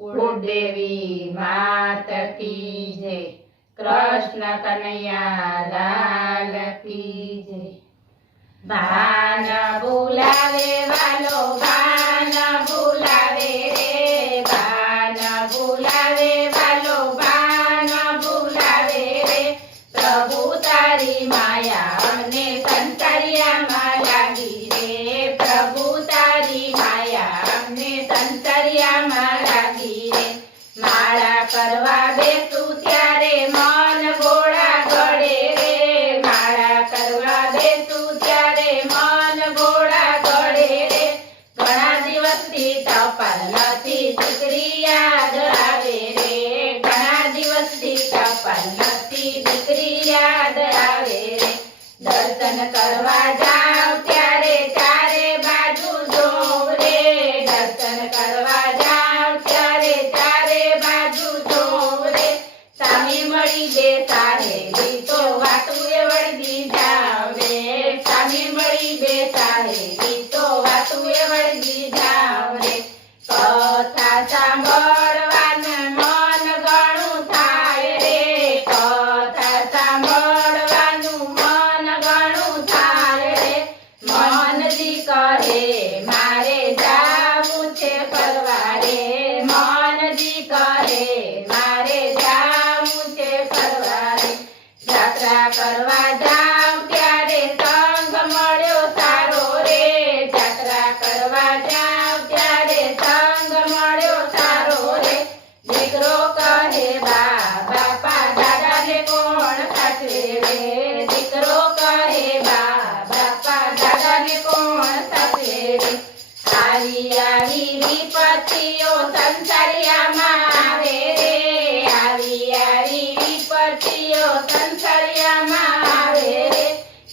कुलदेवी मात की जय। कृष्ण कन्हैया लाल की जय। भान बुलावे वालो भान बुलावे रे, भान बुलावे वालो भान बुलावे रे। प्रभु तारी माया अमने संतरियामां लागी रे, प्रभु तारी माया अमने संतरियामां लागी रे। माळा करवा बेसू त्यारे मन गोळा गळे रे, माळा करवा बेसू त्यारे मन गोळा गळे रे। घણા દિવસથી ટપાલ નથી દીકરી યાદ આવે રે, ઘણા દિવસથી ટપાલ નથી દીકરી યાદ આવે રે। દર્શન કરવા જાવ ત્યારે ચારે બાજુ જોવ રે, દર્શન કરવા જાવ ત્યારે ચારે બાજુ જોવ રે। સામે મળી બેસાડેલી તો વાતું એ વળગી જાવ રે, સામે મળી બેસાડેલી તો વાતું એ વળગી જાવ રે। કથા સાંભળવાને મન ઘણું થાય રે, કથા સાંભળવાનું મન ઘણું થાય રે। મનજી કહે મારે જાવું છે ફરવા રે, મનજી કહે મારે જાવું છે ફરવા રે। યાત્રા કરવા જાવ ત્યારે સંગ મળ્યો સારો રે, યાત્રા કરવા જાવ ત્યારે સંગ મળ્યો સારો રે। દીકરો કહે બાપા દાદાને કોણ સાચવે રે, દીકરો કહે બાપા દાદાને કોણ સાચવે રે। આવી આવી વિપત્તિઓ સંસારિયામાં આવે રે, આવી આવી વિપત્તિઓ સંસારિયામાં આવે રે।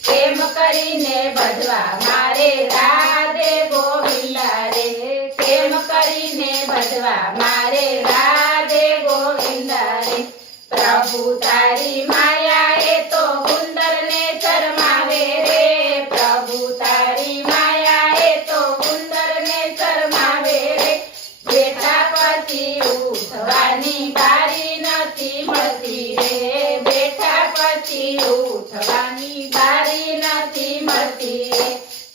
કેમ કરીને બધવા મારે રાધે ગોવિંદા રે, કેમ કરીને બધવા મારે રાધે ગોવિંદા રે। પ્રભુ તારી માયા એ તો ગુંદરને શરમાવે રે, પ્રભુ તારી માયા એ તો ગુંદરને શરમાવે રે। બેઠા પછી ઉઠવાની બારી નથી મળતી રે, બેઠા પછી ઉઠવાની બારી નથી મળતી રે।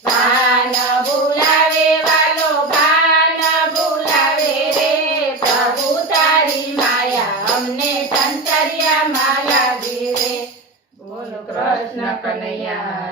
ભાન ભૂલાવે વાલો ભાન ભૂલાવે રે, પ્રભુ તારી માયા અમને સંતરિયામાં લાગે રે। બોલો કૃષ્ણ કનૈયા